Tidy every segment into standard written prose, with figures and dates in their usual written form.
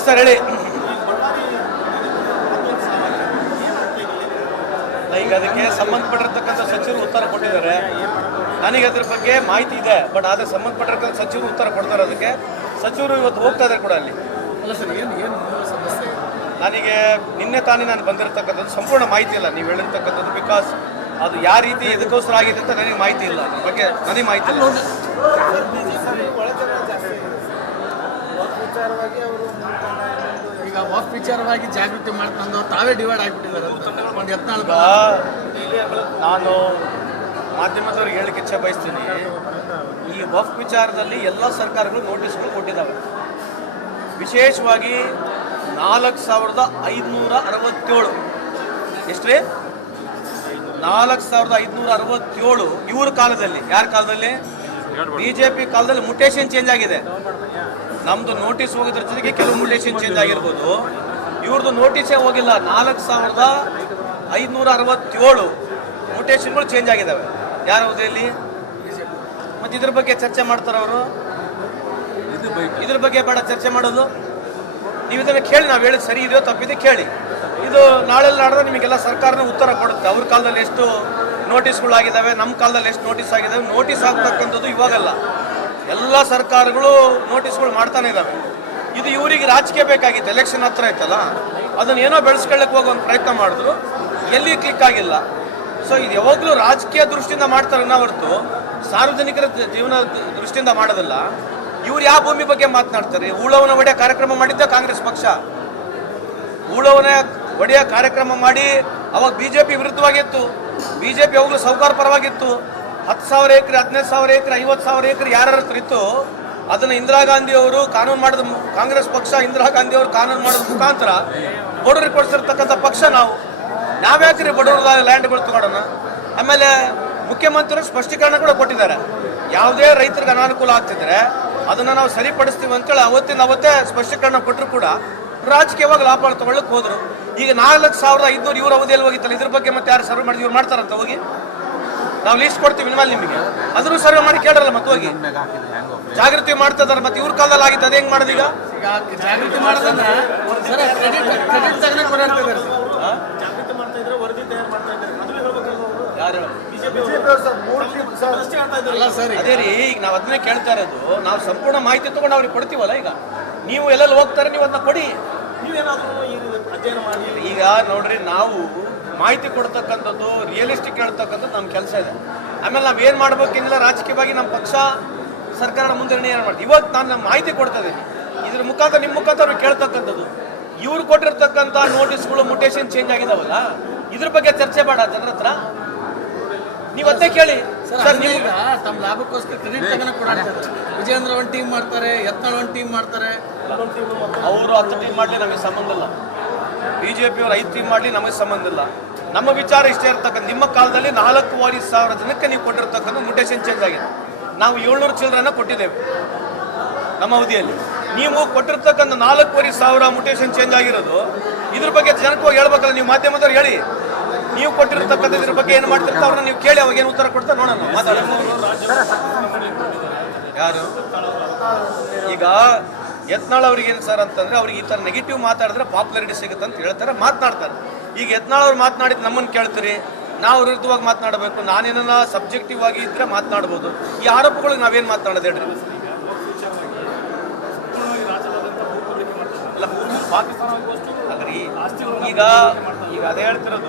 Yes sir ಹೇಳಿ. ಈಗ ಅದಕ್ಕೆ ಸಂಬಂಧಪಟ್ಟಿರ್ತಕ್ಕಂಥ ಸಚಿವರು ಉತ್ತರ ಕೊಟ್ಟಿದ್ದಾರೆ. ನನಗೆ ಅದ್ರ ಬಗ್ಗೆ ಮಾಹಿತಿ ಇದೆ, ಬಟ್ ಆದರೆ ಸಂಬಂಧಪಟ್ಟಿರ್ತಕ್ಕಂಥ ಸಚಿವರು ಉತ್ತರ ಕೊಡ್ತಾರೆ. ಅದಕ್ಕೆ ಸಚಿವರು ಇವತ್ತು ಹೋಗ್ತಾ ಇದ್ದಾರೆ ಕೂಡ ಅಲ್ಲಿ. ಅಲ್ಲ ಸರ್, ಏನು ಸಮಸ್ಯೆ? ನನಗೆ ನಿನ್ನೆ ತಾನೇ ನಾನು ಬಂದಿರತಕ್ಕಂಥದ್ದು ಸಂಪೂರ್ಣ ಮಾಹಿತಿ ಇಲ್ಲ ನೀವು ಹೇಳಿರ್ತಕ್ಕಂಥದ್ದು. ಬಿಕಾಸ್ ಅದು ಯಾವ ರೀತಿ ಎದಕ್ಕೋಸ್ಕರ ಆಗಿದೆ ಅಂತ ನನಗೆ ಮಾಹಿತಿ ಇಲ್ಲ. ಅದ್ರ ಬಗ್ಗೆ ನನಗೆ ಮಾಹಿತಿ ಇಲ್ಲ. ಈಗ ವಕ್ಫ್ ವಿಚಾರವಾಗಿ ಜಾಗೃತಿ ಮಾಡ್ಕೊಂಡು ತಾವೇ ಡಿವೈಡ್ ಆಗಿಬಿಟ್ಟಿದ್ದಾರೆ. ಒಂದು ಯತ್ನಾಳ್ ನಾನು ಮಾಧ್ಯಮದವ್ರಿಗೆ ಹೇಳಿಕ್ಕೆ ಇಚ್ಛೆ ಬಯಸ್ತೀನಿ, ಈ ವಕ್ಫ್ ವಿಚಾರದಲ್ಲಿ ಎಲ್ಲ ಸರ್ಕಾರಗಳು ನೋಟಿಸ್ಗಳು ಕೊಟ್ಟಿದ್ದಾವೆ. ವಿಶೇಷವಾಗಿ 4567 ಎಷ್ಟ್ರಿ 4567 ಇವ್ರ ಕಾಲದಲ್ಲಿ, ಯಾರ ಕಾಲದಲ್ಲಿ? BJP ಕಾಲದಲ್ಲಿ ಮುಟೇಷನ್ ಚೇಂಜ್ ಆಗಿದೆ. ನಮ್ದು ನೋಟಿಸ್ ಹೋಗೋದ್ರ ಜೊತೆಗೆ ಕೆಲವು ಮುಟೇಷನ್ ಚೇಂಜ್ ಆಗಿರ್ಬೋದು. ಇವ್ರದ್ದು ನೋಟಿಸೇ ಹೋಗಿಲ್ಲ. 4567 ಮುಟೇಷನ್ಗಳು ಚೇಂಜ್ ಆಗಿದ್ದಾವೆ. ಯಾರ ಅವಧಿಯಲ್ಲಿ? ಮತ್ತೆ ಇದ್ರ ಬಗ್ಗೆ ಚರ್ಚೆ ಮಾಡ್ತಾರೆ ಅವರು. ಇದ್ರ ಬಗ್ಗೆ ಬೇಡ ಚರ್ಚೆ ಮಾಡೋದು. ನೀವು ಇದನ್ನು ಕೇಳಿ, ನಾವು ಹೇಳಿದ್ ಸರಿ ಇದೆಯೋ ತಪ್ಪಿದೆ ಕೇಳಿ. ಇದು ನಾಳೆ ನಾಡ್ರೆ ನಿಮಗೆಲ್ಲ ಸರ್ಕಾರನ ಉತ್ತರ ಕೊಡುತ್ತೆ. ಅವ್ರ ಕಾಲದಲ್ಲಿ ಎಷ್ಟು ನೋಟಿಸ್ಗಳಾಗಿದ್ದಾವೆ, ನಮ್ಮ ಕಾಲದಲ್ಲಿ ಎಷ್ಟು ನೋಟಿಸ್ ಆಗಿದ್ದಾವೆ. ನೋಟಿಸ್ ಆಗ್ತಕ್ಕಂಥದ್ದು ಇವಾಗಲ್ಲ, ಎಲ್ಲ ಸರ್ಕಾರಗಳು ನೋಟಿಸ್ಗಳು ಮಾಡ್ತಾನೆ ಇದ್ದಾವೆ. ಇದು ಇವರಿಗೆ ರಾಜಕೀಯ ಬೇಕಾಗಿತ್ತು, ಎಲೆಕ್ಷನ್ ಹತ್ರ ಇತ್ತಲ್ಲ, ಅದನ್ನು ಏನೋ ಬೆಳೆಸ್ಕೊಳ್ಳಕ್ಕೆ ಹೋಗೋ ಒಂದು ಪ್ರಯತ್ನ ಮಾಡಿದ್ರು, ಎಲ್ಲಿ ಕ್ಲಿಕ್ ಆಗಿಲ್ಲ. ಸೊ ಇದು ಯಾವಾಗಲೂ ರಾಜಕೀಯ ದೃಷ್ಟಿಯಿಂದ ಮಾಡ್ತಾರೆ ಹೊರತು ಸಾರ್ವಜನಿಕರ ಜೀವನ ದೃಷ್ಟಿಯಿಂದ ಮಾಡೋದಿಲ್ಲ. ಇವ್ರು ಯಾವ ಭೂಮಿ ಬಗ್ಗೆ ಮಾತನಾಡ್ತಾರೆ? ಉಳವನ ಒಡೆಯ ಕಾರ್ಯಕ್ರಮ ಮಾಡಿದ್ದ ಕಾಂಗ್ರೆಸ್ ಪಕ್ಷ. ಉಳವನ ಒಡೆಯ ಕಾರ್ಯಕ್ರಮ ಮಾಡಿ ಅವಾಗ BJP ವಿರುದ್ಧವಾಗಿತ್ತು. BJP ಯಾವಾಗಲೂ ಸಾಹುಕಾರ ಪರವಾಗಿತ್ತು. 10,000 ಎಕರೆ, 15,000 ಎಕರೆ, 50,000 ಎಕರೆ ಯಾರ ಹತ್ರ ಇತ್ತು ಅದನ್ನು ಇಂದಿರಾ ಗಾಂಧಿ ಅವರು ಕಾನೂನು ಮಾಡಿದ, ಕಾಂಗ್ರೆಸ್ ಪಕ್ಷ ಇಂದಿರಾ ಗಾಂಧಿ ಅವರು ಕಾನೂನು ಮಾಡೋದ ಮುಖಾಂತರ ಬಡವರಿಗೆ ಕೊಡಿಸಿರ್ತಕ್ಕಂಥ ಪಕ್ಷ ನಾವು. ನಾವ್ಯಾಕ್ರಿ ಬಡವರ ಲ್ಯಾಂಡ್ಗಳು ತಗೊಳ್ಳೋಣ? ಆಮೇಲೆ ಮುಖ್ಯಮಂತ್ರಿಗಳು ಸ್ಪಷ್ಟೀಕರಣ ಕೂಡ ಕೊಟ್ಟಿದ್ದಾರೆ. ಯಾವುದೇ ರೈತರಿಗೆ ಅನಾನುಕೂಲ ಆಗ್ತಿದ್ರೆ ಅದನ್ನು ನಾವು ಸರಿಪಡಿಸ್ತೀವಿ ಅಂತೇಳಿ ಅವತ್ತೇ ಸ್ಪಷ್ಟೀಕರಣ ಕೊಟ್ಟರು ಕೂಡ ರಾಜಕೀಯವಾಗಿ ಲಾಭ ತಗೊಳ್ಳಕ್ಕೆ ಹೋದ್ರು. ಈಗ 4,500 ಇವ್ರ ಅವಧಿಯಲ್ಲಿ ಹೋಗಿತ್ತಲ್ಲ, ಇದ್ರ ಬಗ್ಗೆ ಮತ್ತೆ ಯಾರು ಸರ್ವೆ ಮಾಡಿದ್ರು? ಇವ್ರು ಮಾಡ್ತಾರಂತ ಹೋಗಿ ನಾವು ಲೀಸ್ಟ್ ಕೊಡ್ತೀವಿ ಇನ್ಮೇಲೆ ನಿಮಗೆ, ಅದನ್ನು ಸರ್ವೆ ಮಾಡಿ ಕೇಳಲ್ಲ. ಮತ್ತೆ ಹೋಗಿ ಜಾಗೃತಿ ಮಾಡ್ತಾ ಇದಾರೆ. ಮತ್ತೆ ಇವ್ರ ಕಾಲದಲ್ಲಿ ಆಗಿದ್ದು ಅದೇ ಹೆಂಗ್ ಮಾಡೋದು? ಈಗ ಜಾಗೃತಿ ಮಾಡೋದನ್ನ ಯಾರು? ಅದೇ ರೀ, ಈಗ ನಾವು ಅದನ್ನೇ ಕೇಳ್ತಾ ಇರೋದು. ನಾವು ಸಂಪೂರ್ಣ ಮಾಹಿತಿ ತಗೊಂಡು ಅವ್ರಿಗೆ ಕೊಡ್ತೀವಲ್ಲ. ಈಗ ನೀವು ಎಲ್ಲೆಲ್ಲಿ ಹೋಗ್ತಾರೆ, ನೀವು ಅದನ್ನ ಕೊಡಿ. ಈಗ ನೋಡ್ರಿ, ನಾವು ಮಾಹಿತಿ ಕೊಡ್ತಕ್ಕಂಥದ್ದು, ರಿಯಲಿಸ್ಟಿಕ್ ಹೇಳ್ತಕ್ಕಂಥದ್ದು ನಮ್ಮ ಕೆಲಸ ಇದೆ. ಆಮೇಲೆ ನಾವೇನು ಮಾಡ್ಬೇಕಿಲ್ಲ, ರಾಜಕೀಯವಾಗಿ ನಮ್ಮ ಪಕ್ಷ ಸರ್ಕಾರದ ಮುಂದೆ ನಿರ್ಣಯ ಮಾಡ್ತೀವಿ. ಇವತ್ತು ನಾನು ನಮ್ಮ ಮಾಹಿತಿ ಕೊಡ್ತಾ ಇದ್ದೀನಿ, ಇದ್ರ ಮುಖಾಂತರ ನಿಮ್ಮ ಮುಖಾಂತರ ಅವ್ರು ಕೇಳ್ತಕ್ಕಂಥದ್ದು. ಇವ್ರು ಕೊಟ್ಟಿರ್ತಕ್ಕಂಥ ನೋಟಿಸ್ಗಳು ಮುಟೇಷನ್ ಚೇಂಜ್ ಆಗಿದಾವಲ್ಲ, ಇದ್ರ ಬಗ್ಗೆ ಚರ್ಚೆ ಬೇಡ ಜನರ ಹತ್ರ. ನೀವು ಅದೇ ಕೇಳಿ ಸರ್. ಈಗ ತಮ್ಮ ಲಾಭಕ್ಕೋಸ್ಕರ ಕ್ರೆಡಿಟ್ ತಗೊಂಡು ಕೊಡಾಡ್ತಾರೆ. ವಿಜೇಂದ್ರ ಒಂದು ಟೀಮ್ ಮಾಡ್ತಾರೆ, ಯತ್ನಾಳ್ ಒಂದು ಟೀಮ್ ಮಾಡ್ತಾರೆ. ಅವರು 10 ಟೀಮ್ ಮಾಡಲಿ ನಮಗೆ ಸಂಬಂಧ ಇಲ್ಲ. BJP ಅವರು 5 ಟೀಮ್ ಮಾಡಲಿ ನಮಗೆ ಸಂಬಂಧ ಇಲ್ಲ. ನಮ್ಮ ವಿಚಾರ ಇಷ್ಟೇ ಇರ್ತಕ್ಕಂಥ, ನಿಮ್ಮ ಕಾಲದಲ್ಲಿ 4,500 ಜನಕ್ಕೆ ನೀವು ಕೊಟ್ಟಿರ್ತಕ್ಕಂಥ ಮುಟೇಷನ್ ಚೇಂಜ್ ಆಗಿದೆ. ನಾವು 700 ಚಿಲ್ಡ್ರನ್ನ ಕೊಟ್ಟಿದ್ದೇವೆ ನಮ್ಮ ಅವಧಿಯಲ್ಲಿ. ನೀವು ಕೊಟ್ಟಿರ್ತಕ್ಕಂಥ 4,500 ಮುಟೇಷನ್ ಚೇಂಜ್ ಆಗಿರೋದು, ಇದ್ರ ಬಗ್ಗೆ ಜನಕ್ಕೆ ಹೋಗಿ ಹೇಳ್ಬೇಕಲ್ಲ. ನೀವು ಮಾಧ್ಯಮದವ್ರು ಹೇಳಿ, ನೀವು ಕೊಟ್ಟಿರ್ತಕ್ಕಂಥ ಇದ್ರ ಬಗ್ಗೆ ಏನು ಮಾಡ್ತಿರ್ತ ಅವ್ರನ್ನ ನೀವು ಕೇಳಿ, ಅವಾಗ ಏನು ಉತ್ತರ ಕೊಡ್ತಾ ನೋಡೋಣ, ಮಾತಾಡೋಣ. ಯಾರು? ಈಗ ಯತ್ನಾಳ್ ಅವ್ರಿಗೆ ಏನು ಸರ್ ಅಂತಂದ್ರೆ, ಅವ್ರಿಗೆ ಈ ಥರ ನೆಗೆಟಿವ್ ಮಾತಾಡಿದ್ರೆ ಪಾಪ್ಯುಲಾರಿಟಿ ಸಿಗುತ್ತೆ ಅಂತ ಹೇಳ್ತಾರೆ, ಮಾತನಾಡ್ತಾರೆ. ಈಗ ಯತ್ನಾಳ್ ಅವ್ರು ಮಾತನಾಡಿದ್ದು ನಮ್ಮನ್ನು ಕೇಳ್ತೀರಿ, ನಾವು ವಿರುದ್ಧವಾಗಿ ಮಾತನಾಡಬೇಕು. ನಾನೇನ ಸಬ್ಜೆಕ್ಟಿವ್ ಆಗಿ ಇದ್ರೆ ಮಾತನಾಡ್ಬೋದು. ಈ ಆರೋಪಗಳಿಗೆ ನಾವೇನು ಮಾತನಾಡೋದು ಹೇಳ್ರಿ? ಅಲ್ರಿ, ಈಗ ಅದೇ ಹೇಳ್ತಿರೋದು,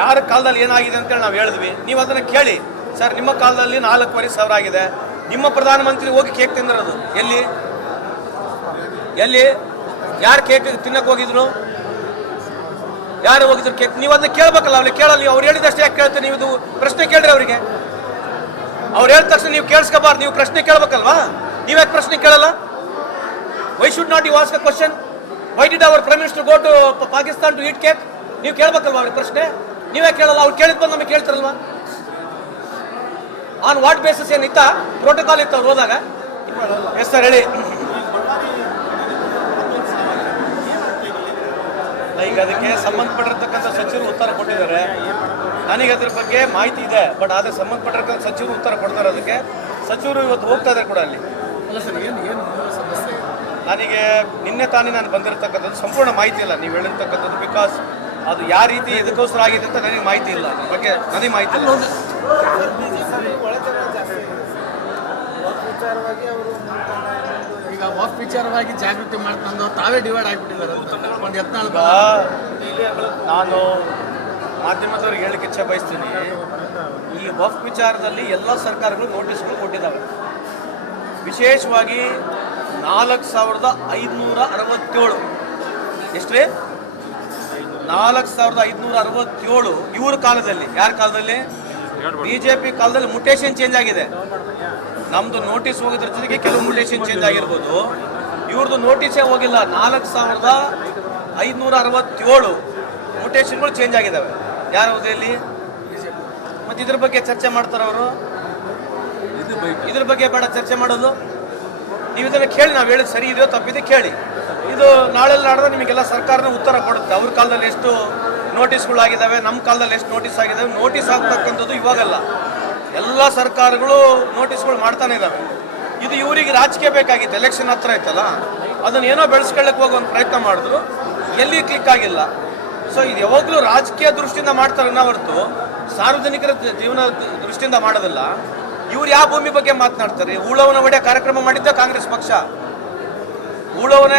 ಯಾರ ಕಾಲದಲ್ಲಿ ಏನಾಗಿದೆ ಅಂತೇಳಿ ನಾವು ಹೇಳಿದ್ವಿ. ನೀವು ಅದನ್ನು ಕೇಳಿ. ಸರ್, ನಿಮ್ಮ ಕಾಲದಲ್ಲಿ 4,500 ಆಗಿದೆ. ನಿಮ್ಮ ಪ್ರಧಾನಮಂತ್ರಿ ಹೋಗಿ ಕೇಕ್ ತಿಂದಿರೋದು ಎಲ್ಲಿ? ಯಾರು ಕೇಕ್ ತಿನ್ನಕ್ಕೆ ಹೋಗಿದ್ರು? ಯಾರು ಹೋಗಿದ್ರು ಕೇಕ್? ನೀವು ಅದನ್ನ ಕೇಳ್ಬೇಕಲ್ಲ. ಅವ್ರಿಗೆ ಕೇಳಲ್ಲ. ಅವ್ರು ಹೇಳಿದಷ್ಟೇ ಯಾಕೆ ಕೇಳ್ತೀರಿ? ನೀವು ಇದು ಪ್ರಶ್ನೆ ಕೇಳ್ರಿ ಅವರಿಗೆ. ಅವ್ರು ಹೇಳಿದ ತಕ್ಷಣ ನೀವು ಕೇಳಿಸ್ಕೋಬಾರ್ದು, ನೀವು ಪ್ರಶ್ನೆ ಕೇಳ್ಬೇಕಲ್ವಾ? ನೀವ್ಯಾಕೆ ಪ್ರಶ್ನೆ ಕೇಳಲ್ಲ? Why should not you ask a question? Why did our prime minister go to Pakistan to eat cake? ನೀವು ಕೇಳ್ಬೇಕಲ್ವಾ ಅವ್ರಿಗೆ ಪ್ರಶ್ನೆ? ನೀವೇ ಕೇಳಲ್ಲ. ಅವ್ರು ಕೇಳಿದ್ ಬಂದು ನಮಗೆ ಕೇಳ್ತಾರಲ್ವಾ? ಆನ್ ವಾಟ್ ಬೇಸಿಸ್ ಏನಿತ್ತ? ಪ್ರೋಟೋಕಾಲ್ ಇತ್ತು ಅವ್ರು ಹೋದಾಗ. ಎಸ್ ಸರ್ ಹೇಳಿ. ಈಗ ಅದಕ್ಕೆ ಸಂಬಂಧಪಟ್ಟಿರ್ತಕ್ಕಂಥ ಸಚಿವರು ಉತ್ತರ ಕೊಟ್ಟಿದ್ದಾರೆ. ನನಗೆ ಅದ್ರ ಬಗ್ಗೆ ಮಾಹಿತಿ ಇದೆ, ಬಟ್ ಆದರೆ ಸಂಬಂಧಪಟ್ಟಿರ್ತಕ್ಕಂಥ ಸಚಿವರು ಉತ್ತರ ಕೊಡ್ತಾರೆ. ಅದಕ್ಕೆ ಸಚಿವರು ಇವತ್ತು ಹೋಗ್ತಾ ಇದ್ದಾರೆ ಕೂಡ ಅಲ್ಲಿ. ಅಲ್ಲ ಸರ್, ಏನು ಸಮಸ್ಯೆ? ನನಗೆ ನಿನ್ನೆ ತಾನೇ ನಾನು ಬಂದಿರತಕ್ಕಂಥದ್ದು ಸಂಪೂರ್ಣ ಮಾಹಿತಿ ಇಲ್ಲ ನೀವು ಹೇಳಿರ್ತಕ್ಕಂಥದ್ದು. ಬಿಕಾಸ್ ಅದು ಯಾವ ರೀತಿ ಎದಕ್ಕೋಸ್ಕರ ಆಗಿದೆ ಅಂತ ನನಗೆ ಮಾಹಿತಿ ಇಲ್ಲ, ಅದ್ರ ಬಗ್ಗೆ ನನಗೆ ಮಾಹಿತಿ ಇಲ್ಲ. ಈಗ ವಾಕ್ ವಿಚಾರವಾಗಿ ಜಾಗೃತಿ ಮಾಡ್ಕೊಂಡು ತಾವೇ ಡಿವೈಡ್ ಆಗಿಬಿಟ್ಟಿದ್ದಾರೆ ಒಂದು ಯತ್ನಾಳ್ ನಾನು ಮಾಧ್ಯಮದವ್ರಿಗೆ ಹೇಳಕ್ಕೆ ಇಚ್ಛೆ ಬಯಸ್ತೀನಿ, ಈ ವಫ್ ವಿಚಾರದಲ್ಲಿ ಎಲ್ಲ ಸರ್ಕಾರಗಳು ನೋಟಿಸ್ಗಳು ಕೊಟ್ಟಿದ್ದಾವೆ. ವಿಶೇಷವಾಗಿ 4567 ಎಷ್ಟ್ರಿ 4567 ಇವ್ರ ಕಾಲದಲ್ಲಿ, ಯಾರ ಕಾಲದಲ್ಲಿ? ಬಿಜೆಪಿ ಕಾಲದಲ್ಲಿ ಮುಟೇಶನ್ ಚೇಂಜ್ ಆಗಿದೆ. ನಮ್ದು ನೋಟಿಸ್ ಹೋಗೋದ್ರ ಜೊತೆಗೆ ಕೆಲವು ಮುಟೇಶನ್ ಚೇಂಜ್ ಆಗಿರ್ಬೋದು, ಇವ್ರದ್ದು ನೋಟಿಸೇ ಹೋಗಿಲ್ಲ. 4567 ಮುಟೇಶನ್ಗಳು ಚೇಂಜ್ ಆಗಿದ್ದಾವೆ. ಯಾರ ಅವಧಿಯಲ್ಲಿ? ಮತ್ತೆ ಇದ್ರ ಬಗ್ಗೆ ಚರ್ಚೆ ಮಾಡ್ತಾರೆ ಅವರು. ಇದ್ರ ಬಗ್ಗೆ ಬೇಡ ಚರ್ಚೆ ಮಾಡೋದು. ನೀವು ಇದನ್ನು ಕೇಳಿ, ನಾವು ಹೇಳಿದ್ ಸರಿ ಇದೆಯೋ ತಪ್ಪಿದೆ ಕೇಳಿ. ಇದು ನಾಳೆ ನಾಡ್ದು ನಿಮಗೆಲ್ಲ ಸರ್ಕಾರನ ಉತ್ತರ ಕೊಡುತ್ತೆ. ಅವ್ರ ಕಾಲದಲ್ಲಿ ಎಷ್ಟು ನೋಟಿಸ್ಗಳಾಗಿದ್ದಾವೆ, ನಮ್ಮ ಕಾಲದಲ್ಲಿ ಎಷ್ಟು ನೋಟಿಸ್ ಆಗಿದ್ದಾವೆ. ನೋಟಿಸ್ ಆಗ್ತಕ್ಕಂಥದ್ದು ಇವಾಗಲ್ಲ, ಎಲ್ಲ ಸರ್ಕಾರಗಳು ನೋಟಿಸ್ಗಳು ಮಾಡ್ತಾನೆ ಇದ್ದಾವೆ. ಇದು ಇವರಿಗೆ ರಾಜಕೀಯ ಬೇಕಾಗಿತ್ತು, ಎಲೆಕ್ಷನ್ ಹತ್ರ ಇತ್ತಲ್ಲ, ಅದನ್ನ ಏನೋ ಬೆಳೆಸ್ಕೊಳ್ಳಕ್ಕೆ ಹೋಗೋ ಒಂದು ಪ್ರಯತ್ನ ಮಾಡಿದ್ರು, ಎಲ್ಲಿ ಕ್ಲಿಕ್ ಆಗಿಲ್ಲ. ಸೊ ಇದು ಯಾವಾಗಲೂ ರಾಜಕೀಯ ದೃಷ್ಟಿಯಿಂದ ಮಾಡ್ತಾರೆ ಹೊರತು ಸಾರ್ವಜನಿಕರ ಜೀವನ ದೃಷ್ಟಿಯಿಂದ ಮಾಡೋದಿಲ್ಲ. ಇವ್ರು ಯಾವ ಭೂಮಿ ಬಗ್ಗೆ ಮಾತನಾಡ್ತಾರೆ? ಊಳವನ ಒಡೆಯ ಕಾರ್ಯಕ್ರಮ ಮಾಡಿದ್ದ ಕಾಂಗ್ರೆಸ್ ಪಕ್ಷ. ಊಳವನ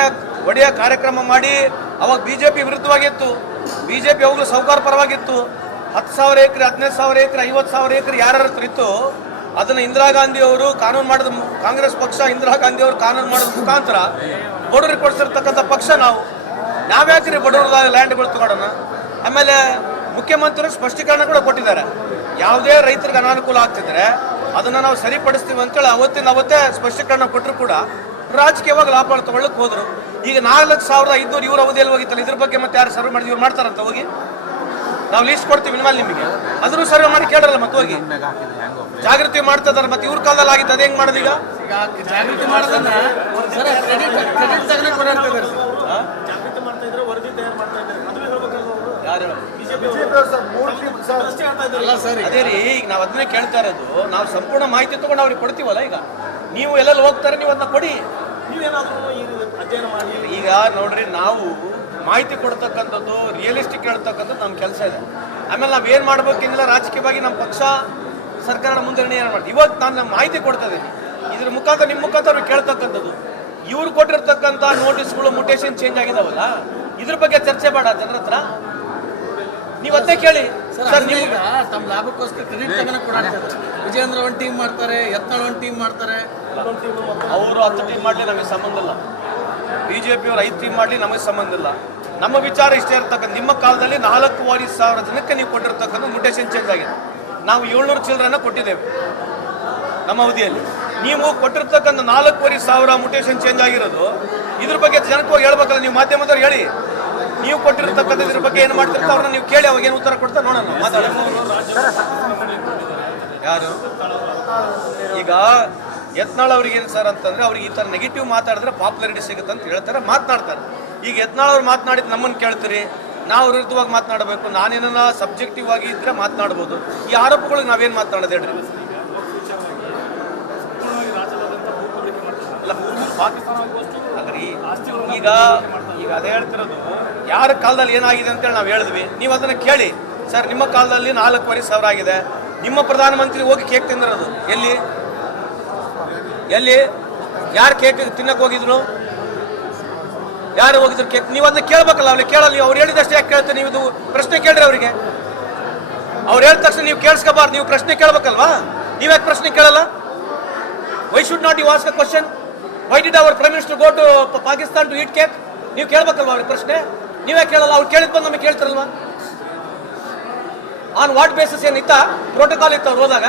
ಒಡೆಯ ಕಾರ್ಯಕ್ರಮ ಮಾಡಿ ಅವಾಗ ಬಿಜೆಪಿ ವಿರುದ್ಧವಾಗಿತ್ತು. ಬಿಜೆಪಿ ಯಾವಾಗಲೂ ಸಾಹುಕಾರ ಪರವಾಗಿತ್ತು. 10,000 ಎಕರೆ, 15,000 ಎಕರೆ, 50,000 ಎಕರೆ ಯಾರ ಹತ್ರ ಇತ್ತು ಅದನ್ನು ಇಂದಿರಾ ಗಾಂಧಿ ಅವರು ಕಾನೂನು ಮಾಡಿದ, ಕಾಂಗ್ರೆಸ್ ಪಕ್ಷ ಇಂದಿರಾ ಗಾಂಧಿ ಅವರು ಕಾನೂನು ಮಾಡೋದ ಮುಖಾಂತರ ಬಡವರಿಗೆ ಕೊಡಿಸಿರ್ತಕ್ಕಂಥ ಪಕ್ಷ ನಾವು. ನಾವ್ಯಾಕ್ರಿ ಬಡವ್ರದ ಲ್ಯಾಂಡ್ಗಳು ತಗೊಳ್ಳೋಣ? ಆಮೇಲೆ ಮುಖ್ಯಮಂತ್ರಿಗಳು ಸ್ಪಷ್ಟೀಕರಣ ಕೂಡ ಕೊಟ್ಟಿದ್ದಾರೆ. ಯಾವುದೇ ರೈತರಿಗೆ ಅನಾನುಕೂಲ ಆಗ್ತಿದ್ರೆ ಅದನ್ನು ನಾವು ಸರಿಪಡಿಸ್ತೀವಿ ಅಂತೇಳಿ ಅವತ್ತೇ ಸ್ಪಷ್ಟೀಕರಣ ಕೊಟ್ಟರು ಕೂಡ ರಾಜಕೀಯವಾಗಿ ಲಾಭ ತಗೊಳ್ಳಕ್ಕೆ ಹೋದ್ರು. ಈಗ 4,500 ಇವ್ರ ಅವಧಿಯಲ್ಲಿ ಹೋಗಿತ್ತಲ್ಲ, ಇದ್ರ ಬಗ್ಗೆ ಮತ್ತೆ ಯಾರು ಸರ್ವೆ ಮಾಡಿದ್ರು? ಇವ್ರು ಮಾಡ್ತಾರಂತ ಹೋಗಿ ನಾವು ಲೀಸ್ಟ್ ಕೊಡ್ತೀವಿ ನಿಮ್ಮಲ್ಲಿ ನಿಮಗೆ, ಅದನ್ನು ಸರ್ವೆ ಮಾಡಿ ಕೇಳಲ್ಲ. ಮತ್ತೆ ಹೋಗಿ ಜಾಗೃತಿ ಮಾಡ್ತಾ ಇದಾರೆ. ಮತ್ತೆ ಇವ್ರ ಕಾಲದಲ್ಲಿ ಆಗಿತ್ತು, ಅದೇ ಹೆಂಗ್ ಮಾಡೋದು? ಈಗ ಜಾಗೃತಿ ಮಾಡೋದನ್ನ ಅದೇ ರೀ, ಈಗ ನಾವು ಅದನ್ನೇ ಕೇಳ್ತಾ ಇರೋದು. ನಾವು ಸಂಪೂರ್ಣ ಮಾಹಿತಿ ತಗೊಂಡು ಅವ್ರಿಗೆ ಕೊಡ್ತೀವಲ್ಲ. ಈಗ ನೀವು ಎಲ್ಲೆಲ್ಲಿ ಹೋಗ್ತಾರೆ, ನೀವು ಅದನ್ನ ಕೊಡಿ. ಈಗ ನೋಡ್ರಿ, ನಾವು ಮಾಹಿತಿ ಕೊಡ್ತಕ್ಕಂಥದ್ದು, ರಿಯಲಿಸ್ಟಿಕ್ ಹೇಳ್ತಕ್ಕಂಥದ್ದು ನಮ್ಮ ಕೆಲಸ ಇದೆ. ಆಮೇಲೆ ನಾವೇನು ಮಾಡ್ಬೇಕೇನಿಲ್ಲ, ರಾಜಕೀಯವಾಗಿ ನಮ್ಮ ಪಕ್ಷ ಸರ್ಕಾರದ ಮುಂದೆ ನಿರ್ಣಯ ಮಾಡಿ. ಇವತ್ತು ನಾನು ನಮ್ಮ ಮಾಹಿತಿ ಕೊಡ್ತಾ ಇದ್ದೀನಿ, ಇದ್ರ ಮುಖಾಂತರ ನಿಮ್ಮ ಮುಖಾಂತರ ಅವ್ರಿಗೆ ಕೇಳ್ತಕ್ಕಂಥದ್ದು. ಇವ್ರು ಕೊಟ್ಟಿರ್ತಕ್ಕಂಥ ನೋಟಿಸ್ಗಳು ಮುಟೇಶನ್ ಚೇಂಜ್ ಆಗಿದಾವಲ್ಲ, ಇದ್ರ ಬಗ್ಗೆ ಚರ್ಚೆ ಬೇಡ ಜನರ ಹತ್ರ. ನೀವು ಅದೇ ಕೇಳಿ ಸರ್. ಈಗ ತಮ್ಮ ಲಾಭಕ್ಕೋಸ್ಕರ ಕ್ರೆಡಿಟ್ ತಗೊಳಕ್ ಕೊಡಾಡ್ತಾರೆ. ವಿಜೇಂದ್ರ ಒಂದು ಟೀಮ್ ಮಾಡ್ತಾರೆ, ಯತ್ನಾಳ್ ಒಂದು ಟೀಮ್ ಮಾಡ್ತಾರೆ. ಅವರು 10 ಟೀಮ್ ಮಾಡಲಿ ನಮಗೆ ಸಂಬಂಧ ಇಲ್ಲ. ಬಿಜೆಪಿ ಅವರು 5 ಟೀಮ್ ಮಾಡಲಿ ನಮಗೆ ಸಂಬಂಧ ಇಲ್ಲ. ನಮ್ಮ ವಿಚಾರ ಇಷ್ಟೇ ಇರ್ತಕ್ಕಂಥ, ನಿಮ್ಮ ಕಾಲದಲ್ಲಿ 4,500 ಜನಕ್ಕೆ ನೀವು ಕೊಟ್ಟಿರ್ತಕ್ಕಂಥ ಮುಟೇಶನ್ ಚೇಂಜ್ ಆಗಿದೆ. ನಾವು 700 ಚಿಲ್ಲರನ್ನ ಕೊಟ್ಟಿದ್ದೇವೆ ನಮ್ಮ ಅವಧಿಯಲ್ಲಿ. ನೀವು ಕೊಟ್ಟಿರ್ತಕ್ಕಂಥ 4,500 ಮುಟೇಶನ್ ಚೇಂಜ್ ಆಗಿರೋದು, ಇದ್ರ ಬಗ್ಗೆ ಜನಕ್ಕೆ ಹೋಗಿ ಹೇಳ್ಬೇಕಲ್ಲ. ನೀವು ಮಾಧ್ಯಮದವ್ರು ಹೇಳಿ, ನೀವು ಕೊಟ್ಟಿರ್ತಕ್ಕಂಥ ಇದ್ರ ಬಗ್ಗೆ ಏನು ಮಾಡ್ತಿರ್ತಾರೆ ಅವ್ರನ್ನ ನೀವು ಕೇಳಿ, ಅವಾಗ ಏನು ಉತ್ತರ ಕೊಡ್ತಾರೆ ನೋಡೋಣ, ಮಾತಾಡೋಣ. ಯಾರು ಈಗ ಯತ್ನಾಳ್ ಅವ್ರಿಗೆ ಏನು ಸರ್ ಅಂತಂದ್ರೆ, ಅವ್ರಿಗೆ ಈ ಥರ ನೆಗೆಟಿವ್ ಮಾತಾಡಿದ್ರೆ ಪಾಪ್ಯುಲಾರಿಟಿ ಸಿಗುತ್ತೆ ಅಂತ ಹೇಳ್ತಾರೆ, ಮಾತನಾಡ್ತಾರೆ. ಈಗ ಯತ್ನಾಳ್ ಅವ್ರು ಮಾತನಾಡಿದ್ದು ನಮ್ಮನ್ನು ಕೇಳ್ತೀರಿ, ನಾವು ವಿರುದ್ಧವಾಗಿ ಮಾತನಾಡಬೇಕು. ನಾನೇನ ಸಬ್ಜೆಕ್ಟಿವ್ ಆಗಿ ಇದ್ರೆ ಮಾತನಾಡ್ಬೋದು. ಈ ಆರೋಪಗಳಿಗೆ ನಾವೇನು ಮಾತನಾಡೋದು ಹೇಳ್ರಿ? ಅಲ್ರಿ, ಈಗ ಅದೇ ಹೇಳ್ತಿರೋದು, ಯಾರ ಕಾಲದಲ್ಲಿ ಏನಾಗಿದೆ ಅಂತೇಳಿ ನಾವು ಹೇಳಿದ್ವಿ. ನೀವು ಅದನ್ನು ಕೇಳಿ. ಸರ್, ನಿಮ್ಮ ಕಾಲದಲ್ಲಿ 4,500 ಆಗಿದೆ. ನಿಮ್ಮ ಪ್ರಧಾನಮಂತ್ರಿ ಹೋಗಿ ಕೇಕ್ ತಿಂದಿರೋದು ಎಲ್ಲಿ? ಯಾರು ಕೇಕ್ ತಿನ್ನಕ್ಕೆ ಹೋಗಿದ್ರು? ಯಾರು ಹೋಗಿದ್ರು ಕೇಕ್? ನೀವು ಅದನ್ನ ಕೇಳ್ಬೇಕಲ್ಲ. ಅವ್ರಿಗೆ ಕೇಳಲ್ಲ. ಅವ್ರು ಹೇಳಿದಷ್ಟು ಯಾಕೆ ಕೇಳ್ತೀರಿ? ನೀವು ಇದು ಪ್ರಶ್ನೆ ಕೇಳ್ರಿ ಅವರಿಗೆ. ಅವ್ರು ಹೇಳಿದ ತಕ್ಷಣ ನೀವು ಕೇಳಿಸ್ಕೋಬಾರ್ದು, ನೀವು ಪ್ರಶ್ನೆ ಕೇಳ್ಬೇಕಲ್ವಾ? ನೀವ್ಯಾಕೆ ಪ್ರಶ್ನೆ ಕೇಳಲ್ಲ? Why should not you ask a question? Why did our prime minister go to Pakistan to eat cake? ನೀವು ಕೇಳ್ಬೇಕಲ್ವಾ ಅವ್ರಿಗೆ ಪ್ರಶ್ನೆ? ನೀವೇ ಕೇಳಲ್ಲ. ಅವ್ರು ಕೇಳಿದ್ ಬಂದು ನಮಗೆ ಕೇಳ್ತಾರಲ್ವಾ? ಆನ್ ವಾಟ್ ಬೇಸಿಸ್ ಏನಿತ್ತ? ಪ್ರೋಟೋಕಾಲ್ ಇತ್ತು ಅವ್ರು ಹೋದಾಗ?